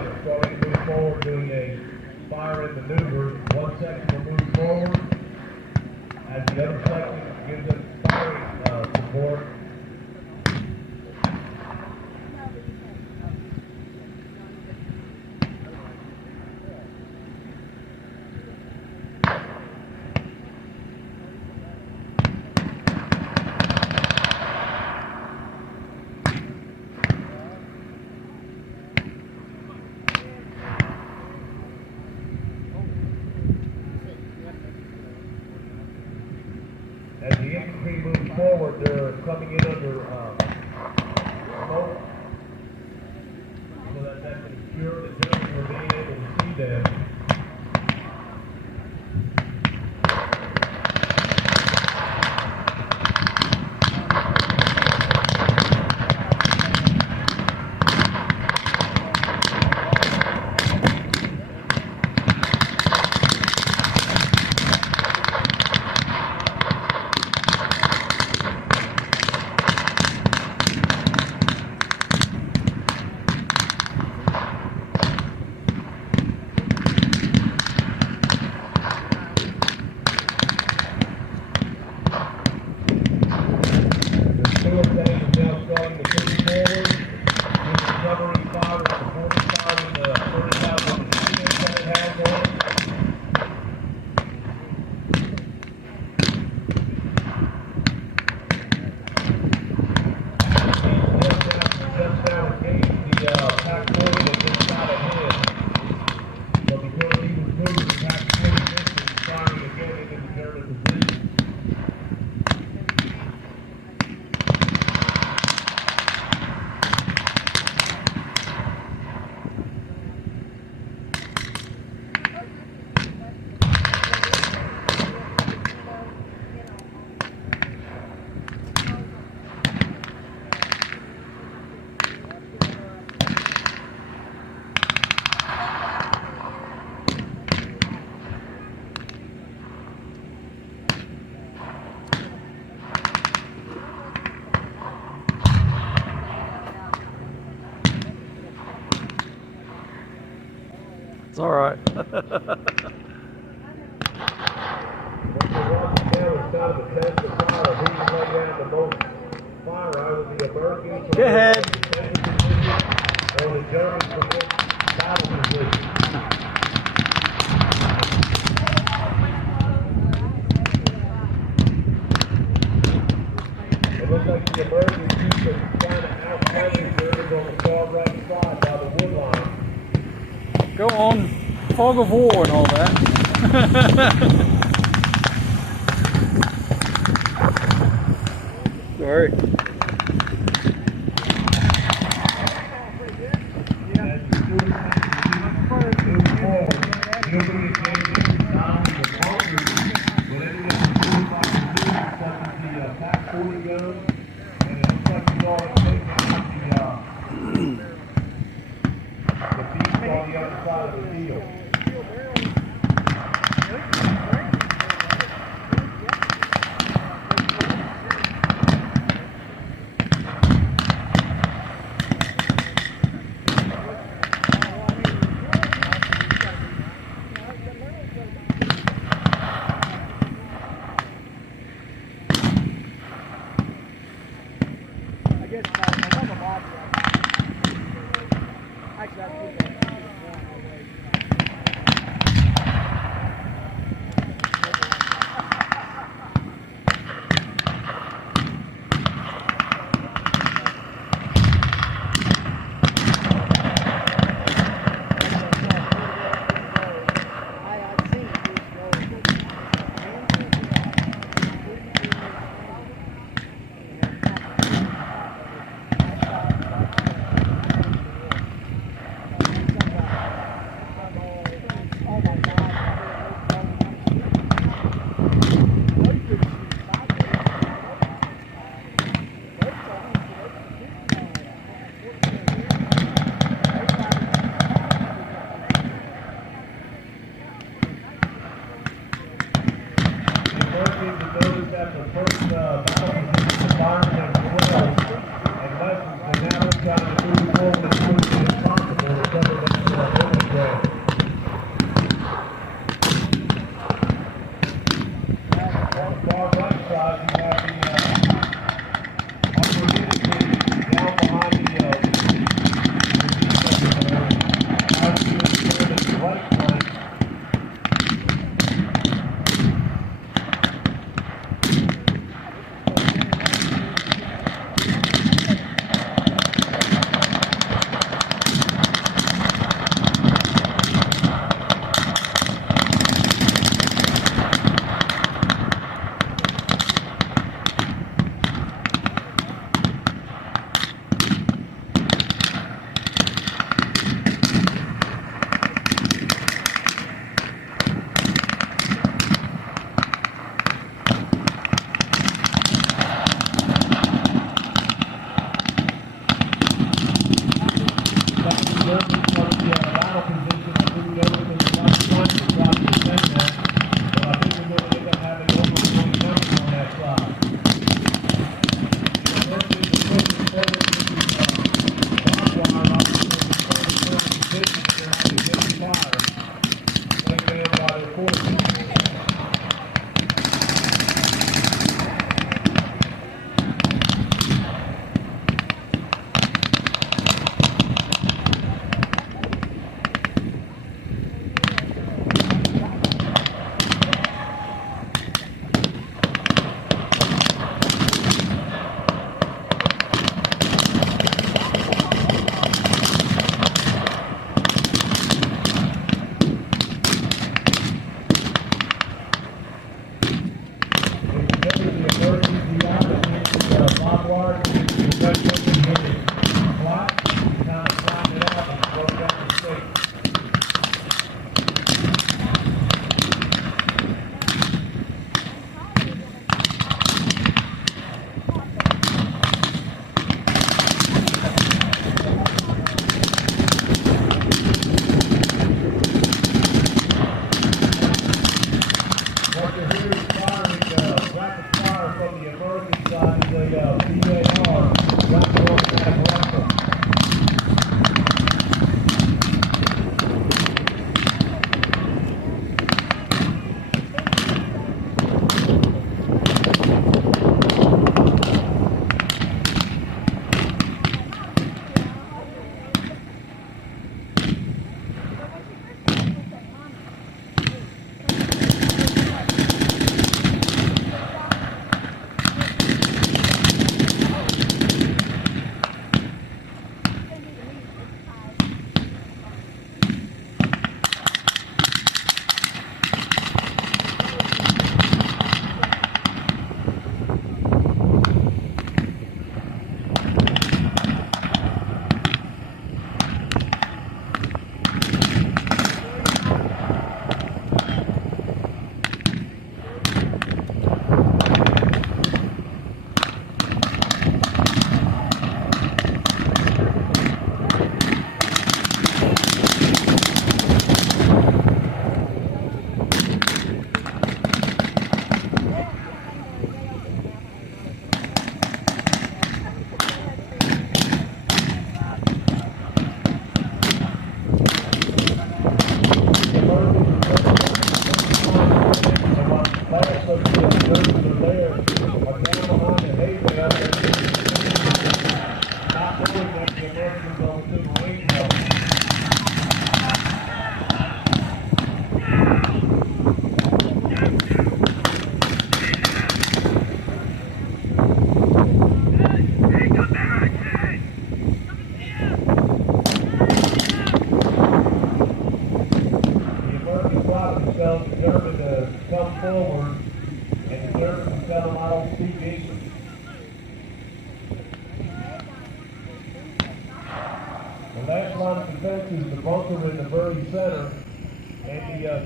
We're starting to move forward, doing a firing maneuver. One section will move forward as the other section gives us firing support. As the infantry moves forward, they're coming in under smoke, so that can ensure the Germans are being able to see them. It's all right. Go ahead. It looks like the American troops are trying to outflank the Germans on the far right side by the wood line. Go on. Fog of war and all that. Sorry. Germans from the battle position. I didn't know if it was last one to try to defend that, but I think we're going to end up having over 20 Germans on that side. First is the first forward to the barbed wire off the first position. They're actually getting fire. Playing down by their forces.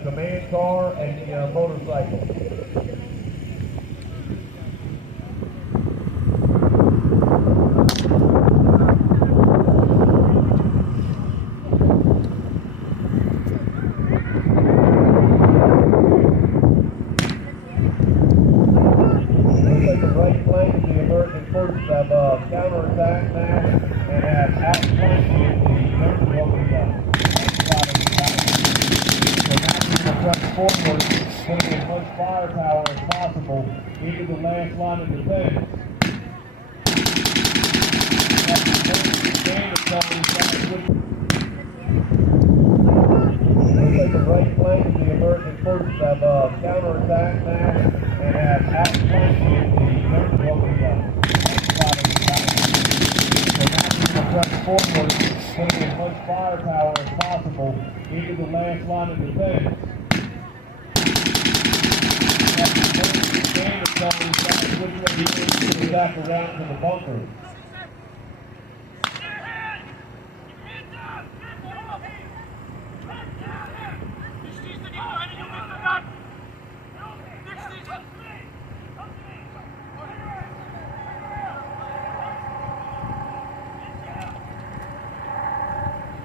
Command car and the motorcycle. Looks like the right flank of the American forces have counterattacked now and have outflanked the German welcome press forward, putting as much firepower as possible into the last line of defense. Looks like the right flank of the American forces have counterattacked now and have outflanked the German welcome press forward, putting as much firepower as possible into the last line of defense. Back around to the bunker.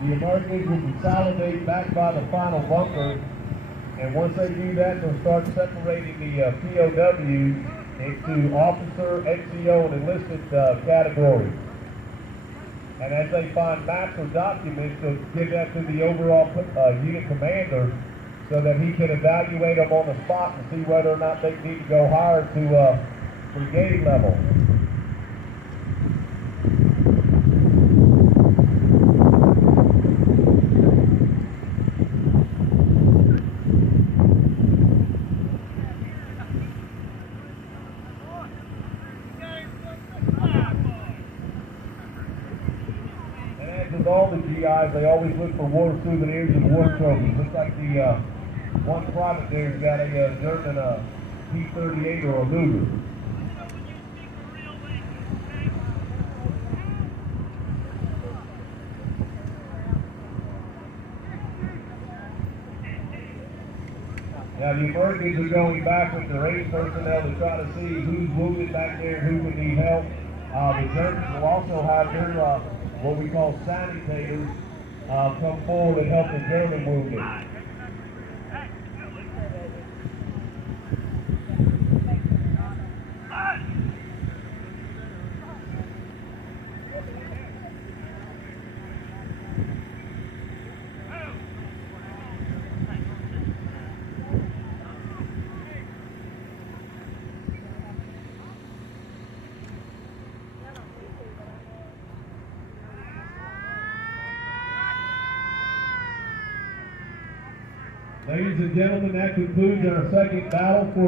The the Americans will consolidate back by the final bunker, and once they do that, they'll start separating the POWs into officer, NCO, and enlisted categories. And as they find maps or documents, they'll give that to the overall unit commander so that he can evaluate them on the spot and see whether or not they need to go higher to brigade level. With all the GIs, they always look for war souvenirs and war trophies. Looks like the one private there's got a German P-38 or a Luger. Now the Americans are going back with their aid personnel to try to see who's wounded back there, who would need help. The Germans will also have their what we call sanitators come forward and help the German wounded. Ladies and gentlemen, that concludes our second battle for